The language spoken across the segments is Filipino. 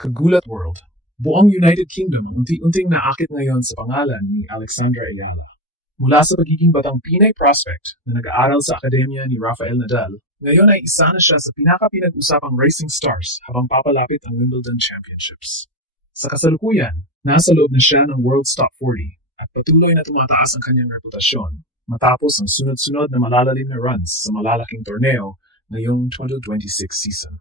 Kagulat World. Buong United Kingdom ang unti-unting naakit ngayon sa pangalan ni Alexandra Ayala. Mula sa pagiging batang Pinay prospect na nag-aaral sa akademya ni Rafael Nadal, ngayon ay isa na siya sa pinaka-pinag-usapang racing stars habang papalapit ang Wimbledon Championships. Sa kasalukuyan, nasa loob na siya ng World's Top 40 at patuloy na tumataas ang kanyang reputasyon matapos ang sunod-sunod na malalalim na runs sa malalaking torneo ngayong 2026 season.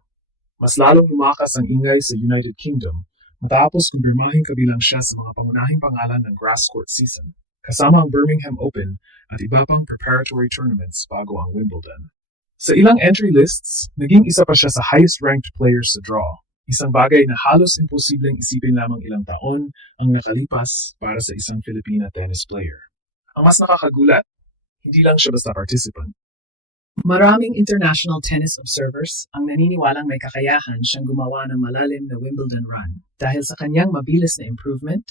Mas lalong lumakas ang ingay sa United Kingdom matapos kumpirmahing kabilang siya sa mga pangunahing pangalan ng grass court season, kasama ang Birmingham Open at iba pang preparatory tournaments bago ang Wimbledon. Sa ilang entry lists, naging isa pa siya sa highest-ranked players sa draw, isang bagay na halos imposibleng isipin lamang ilang taon ang nakalipas para sa isang Filipina tennis player. Ang mas nakakagulat, hindi lang siya basta participant. Maraming international tennis observers ang naniniwalang may kakayahan siyang gumawa ng malalim na Wimbledon run dahil sa kanyang mabilis na improvement,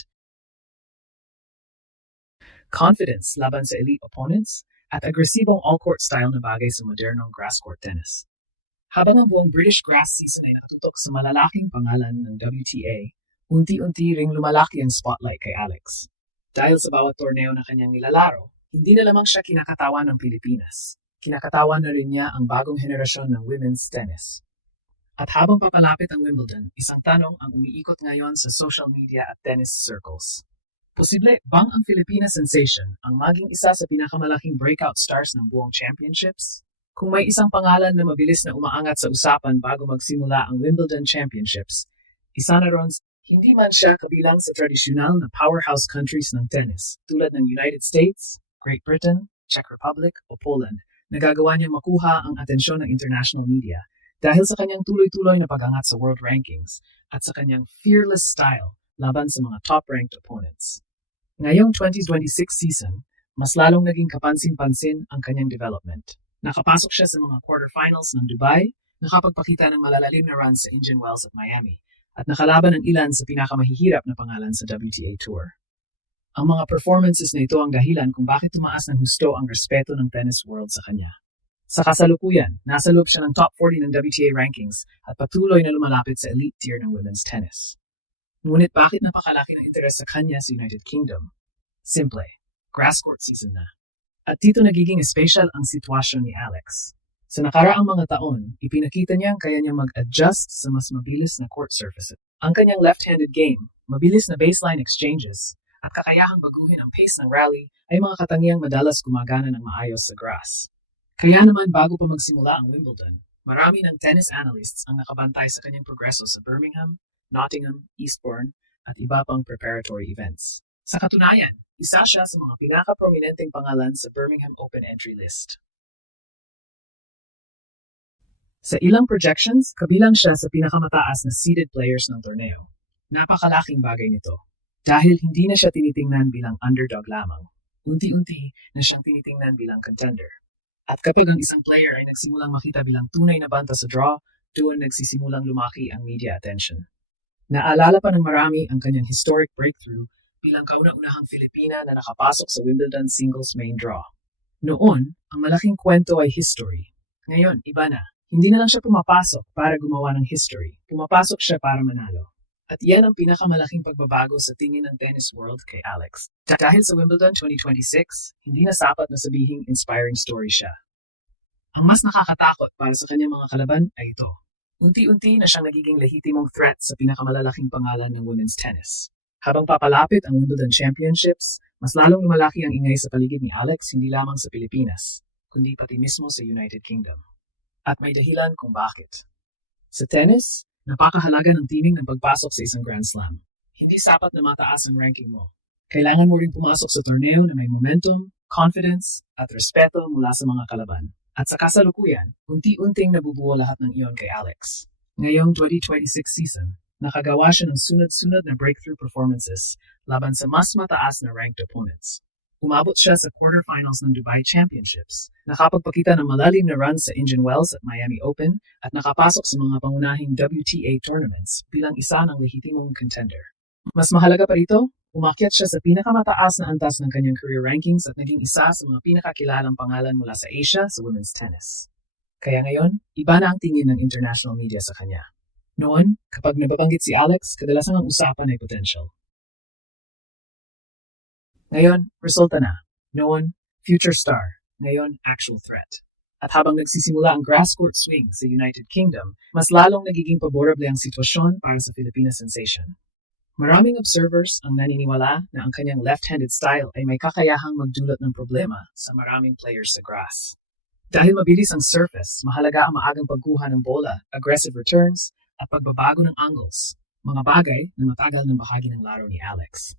confidence laban sa elite opponents, at agresibong all-court style na bagay sa modernong grass-court tennis. Habang ang buong British grass season ay nakatutok sa malalaking pangalan ng WTA, unti-unti ring lumalaki ang spotlight kay Alex. Dahil sa bawat torneo na kanyang nilalaro, hindi na lamang siya kinakatawan ng Pilipinas. Kinakatawan na rin niya ang bagong henerasyon ng women's tennis. At habang papalapit ang Wimbledon, isang tanong ang umiikot ngayon sa social media at tennis circles. Posible bang ang Filipina sensation ang maging isa sa pinakamalaking breakout stars ng buong championships? Kung may isang pangalan na mabilis na umaangat sa usapan bago magsimula ang Wimbledon Championships, isa na ron, hindi man siya kabilang sa tradisyonal na powerhouse countries ng tennis tulad ng United States, Great Britain, Czech Republic o Poland, nagagawa niya makuha ang atensyon ng international media dahil sa kanyang tuloy-tuloy na pag-angat sa world rankings at sa kanyang fearless style laban sa mga top-ranked opponents. Ngayong 2026 season, mas lalong naging kapansin-pansin ang kanyang development. Nakapasok siya sa mga quarterfinals ng Dubai, nakapagpakita ng malalalim na runs sa Indian Wells at Miami, at nakalaban ng ilan sa pinakamahihirap na pangalan sa WTA Tour. Ang mga performances na ito ang dahilan kung bakit tumaas ng husto ang respeto ng tennis world sa kanya. Sa kasalukuyan, nasa loob siya ng top 40 ng WTA rankings at patuloy na lumalapit sa elite tier ng women's tennis. Ngunit bakit napakalaki ng interes sa kanya sa United Kingdom? Simple, grass court season na. At dito nagiging special ang sitwasyon ni Alex. Sa nakaraang mga taon, ipinakita niya ang kaya niyang mag-adjust sa mas mabilis na court surfaces. Ang kanyang left-handed game, mabilis na baseline exchanges, at kakayahang baguhin ang pace ng rally ay mga katangiang madalas gumagana ng maayos sa grass. Kaya naman bago pa magsimula ang Wimbledon, marami ng tennis analysts ang nakabantay sa kanyang progreso sa Birmingham, Nottingham, Eastbourne, at iba pang preparatory events. Sa katunayan, isa siya sa mga pinaka-prominenteng pangalan sa Birmingham Open entry list. Sa ilang projections, kabilang siya sa pinakamataas na seeded players ng torneo. Napakalaking bagay nito. Dahil hindi na siya tinitingnan bilang underdog lamang, unti-unti na siyang tinitingnan bilang contender. At kapag ang isang player ay nagsimulang makita bilang tunay na banta sa draw, doon nagsisimulang lumaki ang media attention. Naalala pa ng marami ang kanyang historic breakthrough bilang kauna-unahang Filipina na nakapasok sa Wimbledon singles main draw. Noon, ang malaking kwento ay history. Ngayon, iba na. Hindi na lang siya pumapasok para gumawa ng history. Pumapasok siya para manalo. At yan ang pinakamalaking pagbabago sa tingin ng tennis world kay Alex. Dahil sa Wimbledon 2026, hindi na sapat na sabihing inspiring story siya. Ang mas nakakatakot para sa kanyang mga kalaban ay ito. Unti-unti na siyang nagiging lehitimong threat sa pinakamalalaking pangalan ng women's tennis. Habang papalapit ang Wimbledon Championships, mas lalong lumalaki ang ingay sa paligid ni Alex hindi lamang sa Pilipinas, kundi pati mismo sa United Kingdom. At may dahilan kung bakit. Sa tennis, napakahalaga ng teaming ng pagpasok sa isang Grand Slam. Hindi sapat na mataas ang ranking mo. Kailangan mo rin pumasok sa torneo na may momentum, confidence, at respeto mula sa mga kalaban. At sa kasalukuyan, unti-unting nabubuo lahat ng iyon kay Alex. Ngayong 2026 season, nakagawa siya ng sunod-sunod na breakthrough performances laban sa mas mataas na ranked opponents. Umabot siya sa quarterfinals ng Dubai Championships, nakapagpakita ng malalim na runs sa Indian Wells at Miami Open, at nakapasok sa mga pangunahing WTA tournaments bilang isa ng lehitimong contender. Mas mahalaga pa rito, umakyat siya sa pinakamataas na antas ng kanyang career rankings at naging isa sa mga pinakakilalang pangalan mula sa Asia sa women's tennis. Kaya ngayon, iba na ang tingin ng international media sa kanya. Noon, kapag nababanggit si Alex, kadalasan ang usapan ay potential. Ngayon, resulta na. Noon, future star. Ngayon, actual threat. At habang nagsisimula ang grass court swing sa United Kingdom, mas lalong nagiging paborable ang sitwasyon para sa Filipina sensation. Maraming observers ang naniniwala na ang kanyang left-handed style ay may kakayahang magdulot ng problema sa maraming players sa grass. Dahil mabilis ang surface, mahalaga ang maagang pagkuha ng bola, aggressive returns, at pagbabago ng angles, mga bagay na matagal ng bahagi ng laro ni Alex.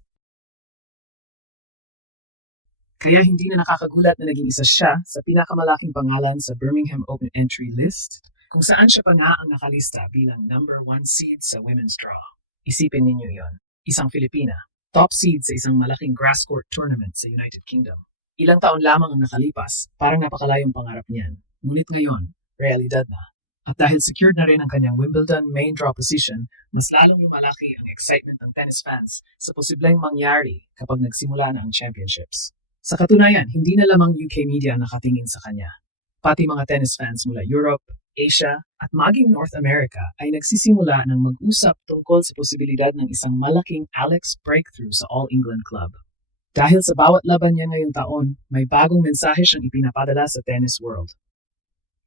Kaya hindi na nakakagulat na naging isa siya sa pinakamalaking pangalan sa Birmingham Open entry list, kung saan siya pa nga ang nakalista bilang number 1 seed sa women's draw. Isipin ninyo yon, isang Filipina, top seed sa isang malaking grass court tournament sa United Kingdom. Ilang taon lamang ang nakalipas, parang napakalayong pangarap niyan. Ngunit ngayon, realidad na. At dahil secured na rin ang kanyang Wimbledon main draw position, mas lalong lumalaki ang excitement ng tennis fans sa posibleng mangyari kapag nagsimula na ang championships. Sa katunayan, hindi na lamang UK media ang nakatingin sa kanya. Pati mga tennis fans mula Europe, Asia, at maging North America ay nagsisimula ng mag-usap tungkol sa posibilidad ng isang malaking Alex breakthrough sa All England Club. Dahil sa bawat laban niya ngayong taon, may bagong mensahe siyang ipinapadala sa tennis world.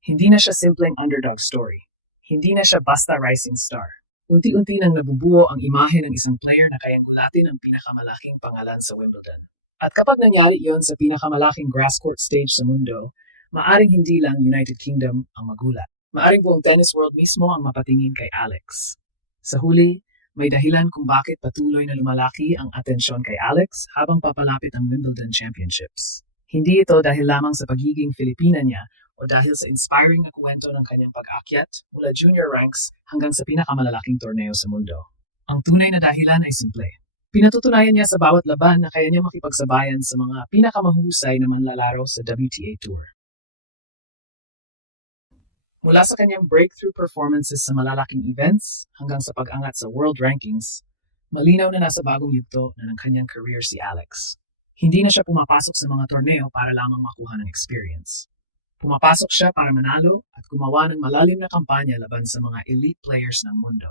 Hindi na siya simpleng underdog story. Hindi na siya basta rising star. Unti-unti nang nabubuo ang imahe ng isang player na kayang gulatin ang pinakamalaking pangalan sa Wimbledon. At kapag nangyari iyon sa pinakamalaking grass court stage sa mundo, maaring hindi lang United Kingdom ang magulat. Maaring buong tennis world mismo ang mapatingin kay Alex. Sa huli, may dahilan kung bakit patuloy na lumalaki ang atensyon kay Alex habang papalapit ang Wimbledon Championships. Hindi ito dahil lamang sa pagiging Filipina niya o dahil sa inspiring na kwento ng kanyang pag-akyat mula junior ranks hanggang sa pinakamalalaking torneo sa mundo. Ang tunay na dahilan ay simple. Pinatutunayan niya sa bawat laban na kaya niya makipagsabayan sa mga pinakamahusay na manlalaro sa WTA Tour. Mula sa kanyang breakthrough performances sa malalaking events hanggang sa pag-angat sa world rankings, malinaw na nasa bagong yugto na ng kanyang career si Alex. Hindi na siya pumapasok sa mga torneo para lamang makuha ng experience. Pumapasok siya para manalo at gumawa ng malalim na kampanya laban sa mga elite players ng mundo.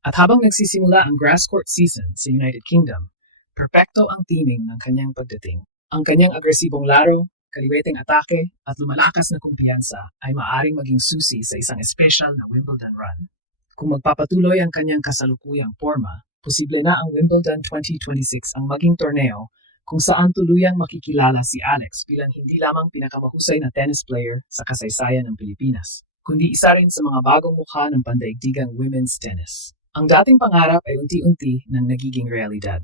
At habang nagsisimula ang grass court season sa United Kingdom, perpekto ang teaming ng kanyang pagdating. Ang kanyang agresibong laro, kaliweteng atake, at lumalakas na kumpiyansa ay maaring maging susi sa isang espesyal na Wimbledon run. Kung magpapatuloy ang kanyang kasalukuyang forma, posible na ang Wimbledon 2026 ang maging torneo kung saan tuluyang makikilala si Alex bilang hindi lamang pinakamahusay na tennis player sa kasaysayan ng Pilipinas, kundi isa rin sa mga bagong mukha ng pandaigdigang women's tennis. Ang dating pangarap ay unti-unti nang nagiging realidad.